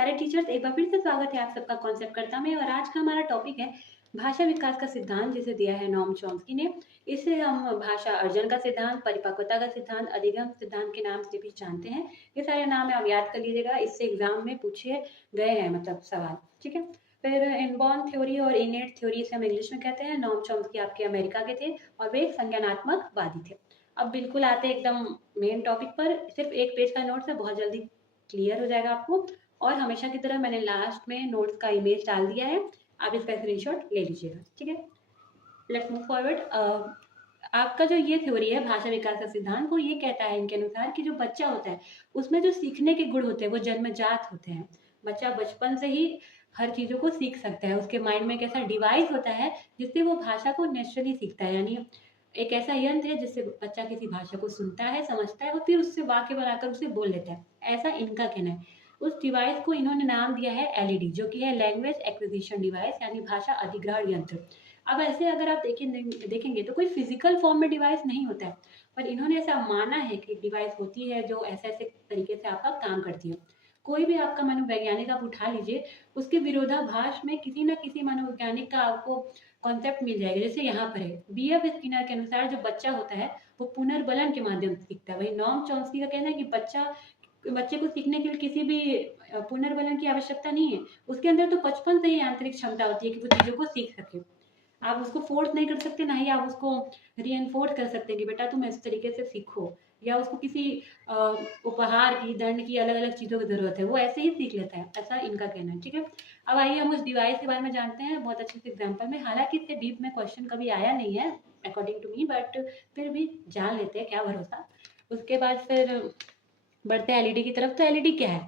प्यारे टीचर्स, एक बार फिर से स्वागत है आप सबका कॉन्सेप्ट कर्ता में। और आज का हमारा टॉपिक है भाषा विकास का सिद्धांत, जिसे दिया है नॉम चॉम्स्की ने। इसे हम भाषा अर्जन का सिद्धांत, परिपक्वता का सिद्धांत, अधिगम सिद्धांत के नाम से भी जानते हैं। ये सारे नाम आप याद कर लीजिएगा, इससे एग्जाम में पूछे गए हैं, मतलब सवाल। ठीक है। फिर इनबॉर्न थ्योरी और इनेट थ्योरी से हम इंग्लिश में कहते हैं। नॉम चॉम्स्की आपके अमेरिका के थे और वे एक संज्ञानात्मक वादी थे। अब बिल्कुल आते हैं एकदम मेन टॉपिक पर। सिर्फ एक पेज का नोट्स है, बहुत जल्दी क्लियर हो जाएगा आपको। और हमेशा की तरह मैंने लास्ट में नोट्स का इमेज डाल दिया है, आप इसका स्क्रीनशॉट ले लीजिएगा। ठीक है, लेट्स मूव फॉरवर्ड। आपका जो ये थ्योरी है भाषा विकास का सिद्धांत, वो ये कहता है इनके अनुसार कि जो बच्चा होता है उसमें जो सीखने के गुण होते हैं वो जन्मजात होते हैं। बच्चा बचपन से ही हर चीज़ों को सीख सकता है। उसके माइंड में एक ऐसा डिवाइस होता है जिससे वो भाषा को नेचुरली सीखता है। यानी एक ऐसा यंत्र है जिससे बच्चा किसी भाषा को सुनता है, समझता है और फिर उससे वाक्य बनाकर उसे बोल लेता है। ऐसा इनका कहना है। उस डिवाइस को इन्होंने नाम दिया है एलईडी, जो कि है लैंग्वेज एक्विजिशन डिवाइस, यानी भाषा अधिग्रहण यंत्र। अब ऐसे अगर आप देखेंगे तो कोई फिजिकल फॉर्म में डिवाइस नहीं होता है, पर इन्होंने ऐसा माना है कि डिवाइस होती है जो ऐसे ऐसे तरीके से आपका काम करती है। कोई भी आपका मनोवैज्ञानिक आप उठा लीजिए, उसके विरोधाभास में किसी न किसी मनोवैज्ञानिक का आपको कॉन्सेप्ट मिल जाएगा। जैसे यहाँ पर है, बीएफ स्किनर के अनुसार जो बच्चा होता है वो पुनर्बलन के माध्यम से सीखता है। वही नॉम चॉम्स्की का कहना है कि बच्चे को सीखने के लिए किसी भी पुनर्बलन की आवश्यकता नहीं है। उसके अंदर तो बचपन से ही आंतरिक क्षमता होती है कि वो चीज़ों को सीख सके। आप उसको फोर्स नहीं कर सकते, ना ही आप उसको रीएनफोर्स कर सकते कि बेटा तुम इस तरीके से सीखो, या उसको किसी उपहार की, दंड की, अलग अलग चीज़ों की ज़रूरत है, वो ऐसे ही सीख लेता है। ऐसा इनका कहना है। ठीक है, अब आइए हम उस डिवाइस के बारे में जानते हैं बहुत अच्छे से एग्जाम्पल में। हालांकि इससे डीप में क्वेश्चन कभी आया नहीं है अकॉर्डिंग टू मी, बट फिर भी जान लेते हैं, क्या भरोसा। उसके बाद फिर बढ़ते हैं एलईडी की तरफ। तो एलईडी क्या है?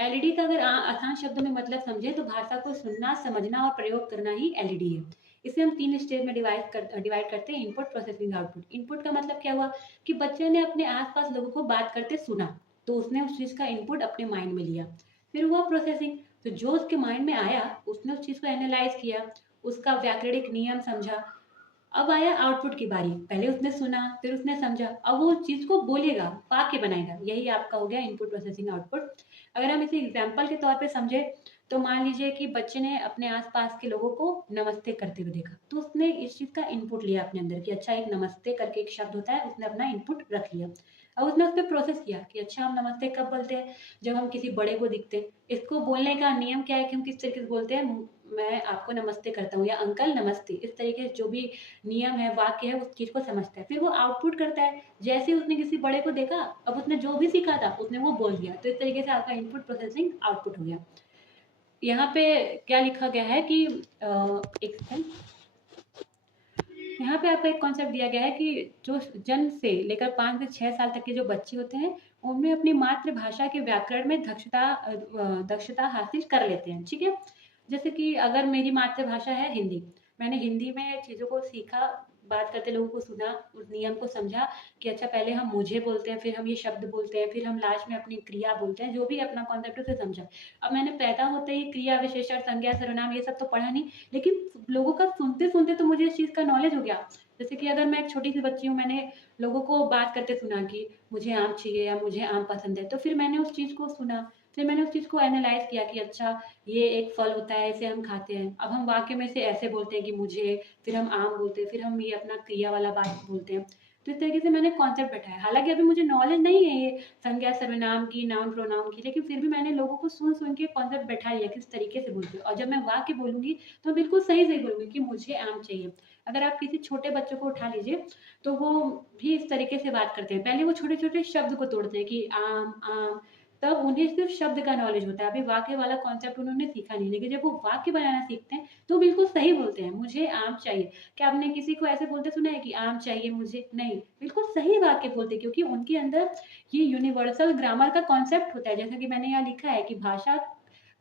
एलईडी का अगर आसान शब्दों में मतलब समझे तो भाषा को सुनना, समझना और प्रयोग करना ही एलईडी है। इसे हम 3 स्टेज में डिवाइड करते हैं: इनपुट, प्रोसेसिंग, आउटपुट। इनपुट का मतलब क्या हुआ कि बच्चे ने अपने आसपास लोगों को बात करते सुना, तो उसने उस चीज़ का इनपुट अपने माइंड में लिया। फिर हुआ प्रोसेसिंग, तो जो उसके माइंड में आया उसने उस चीज़ को एनालाइज किया, उसका व्याकरणिक नियम समझा। अब आया आउटपुट की बारी। पहले उसने सुना, फिर उसने समझा, अब वो चीज़ को बोलेगा, वाक्य बनाएगा। यही आपका हो गया इनपुट, प्रोसेसिंग, आउटपुट। अगर हम इसे एग्जाम्पल के तौर पे समझे तो मान लीजिए कि बच्चे ने अपने आसपास के लोगों को नमस्ते करते हुए देखा, तो उसने इस चीज़ का इनपुट लिया अपने अंदर कि अच्छा एक नमस्ते करके एक शब्द होता है, उसने अपना इनपुट रख लिया। अब उसने उस पर प्रोसेस किया कि अच्छा हम नमस्ते कब बोलते हैं? जब हम किसी बड़े को दिखते हैं। इसको बोलने का नियम क्या है कि हम किस तरीके से बोलते हैं? मैं आपको नमस्ते करता हूँ, या अंकल नमस्ते, इस तरीके से जो भी नियम है, वाक्य है, उस चीज़ को समझता है। फिर वो आउटपुट करता है। जैसे ही उसने किसी बड़े को देखा, अब उसने जो भी सीखा था उसने वो बोल दिया। तो इस तरीके से आपका इनपुट, प्रोसेसिंग, आउटपुट हो गया। यहाँ पे क्या लिखा गया है कि एक सेकंड, यहाँ पे आपको एक कॉन्सेप्ट दिया गया है कि जो जन्म से लेकर 5 से 6 साल तक के जो बच्चे होते हैं, उनमें अपनी मातृभाषा के व्याकरण में दक्षता हासिल कर लेते हैं। ठीक है? जैसे कि अगर मेरी मातृभाषा है हिंदी, मैंने हिंदी में चीज़ों को सीखा, बात करते लोगों को सुना, उस नियम को समझा कि अच्छा पहले हम मुझे बोलते हैं, फिर हम ये शब्द बोलते हैं, फिर हम लास्ट में अपनी क्रिया बोलते हैं, जो भी अपना कॉन्सेप्ट है उसे समझा। अब मैंने पैदा होते ही क्रिया, विशेषण, संज्ञा, सर्वनाम ये सब तो पढ़ा नहीं, लेकिन लोगों का सुनते-सुनते तो मुझे इस चीज़ का नॉलेज हो गया। जैसे कि अगर मैं एक छोटी-सी बच्ची हूँ, मैंने लोगों को बात करते सुना कि मुझे आम चाहिए या मुझे आम पसंद है, तो फिर मैंने उस चीज़ को सुना, फिर मैंने उस चीज़ को एनालाइज़ किया कि अच्छा ये एक फल होता है, इसे हम खाते हैं। अब हम वाक्य में से ऐसे बोलते हैं कि मुझे, फिर हम आम बोलते हैं, फिर हम ये अपना क्रिया वाला बात बोलते हैं। तो इस तरीके से मैंने कॉन्सेप्ट बैठाया। हालाँकि अभी मुझे नॉलेज नहीं है ये संज्ञा, सर्वनाम की, नाउन, प्रोनाउन की, लेकिन फिर भी मैंने लोगों को सुन-सुन के कॉन्सेप्ट बैठा लिया किस तरीके से बोलते हैं। और जब मैं वाक्य बोलूँगी तो बिल्कुल सही-सही बोलूँगी कि मुझे आम चाहिए। अगर आप किसी छोटे बच्चों को उठा लीजिए तो वो भी इस तरीके से बात करते हैं। पहले वो छोटे-छोटे शब्द को तोड़ते हैं कि आम, आम, तब उन्हें सिर्फ़ शब्द का नॉलेज होता है। अभी वाक्य वाला कॉन्सेप्ट उन्होंने सीखा नहीं, लेकिन जब वो वाक्य बनाना सीखते हैं तो बिल्कुल सही बोलते हैं, मुझे आम चाहिए। क्या आपने किसी को ऐसे बोलते सुना है कि आम चाहिए मुझे? नहीं, बिल्कुल सही वाक्य बोलते हैं, क्योंकि उनके अंदर ये यूनिवर्सल ग्रामर का कॉन्सेप्ट होता है। जैसा कि मैंने यहाँ लिखा है कि भाषा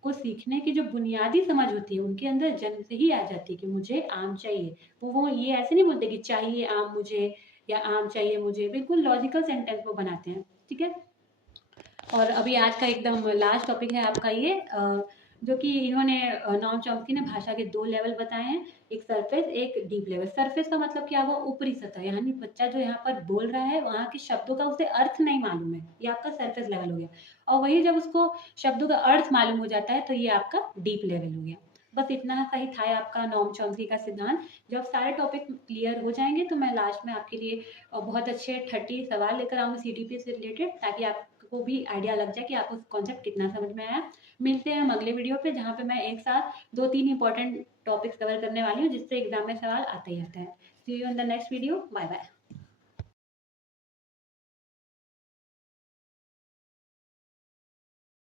को सीखने की जो बुनियादी समझ होती है उनके अंदर जन्म से ही आ जाती है कि मुझे आम चाहिए। वो ये ऐसे नहीं बोलते कि चाहिए आम मुझे या आम चाहिए मुझे, बिल्कुल लॉजिकल सेंटेंस वो बनाते हैं। ठीक है? और अभी आज का एकदम लास्ट टॉपिक है आपका ये जो कि इन्होंने नॉम चॉम्स्की ने भाषा के 2 लेवल बताए हैं, एक सरफेस, एक डीप लेवल। सरफेस का मतलब क्या हुआ? ऊपरी सतह, यानी बच्चा जो यहाँ पर बोल रहा है, वहाँ के शब्दों का उसे अर्थ नहीं मालूम है, ये आपका सरफेस लेवल हो गया। और वही जब उसको शब्दों का अर्थ मालूम हो जाता है, तो ये आपका डीप लेवल हो गया। बस इतना सा ही था आपका नॉम चॉम्स्की का सिद्धांत। जब सारे टॉपिक क्लियर हो जाएँगे, तो मैं लास्ट में आपके लिए बहुत अच्छे 30 सवाल लेकर आऊँगी सीटीपी से रिलेटेड, ताकि आपको भी आइडिया लग जाए कि आपको कॉन्सेप्ट कितना समझ में आया। मिलते हैं हम अगले वीडियो पे, जहाँ पे मैं एक साथ 2-3 इंपॉर्टेंट टॉपिक्स कवर करने वाली हूँ, जिससे एग्जाम में सवाल आता ही आता है। See you in the next video. Bye bye.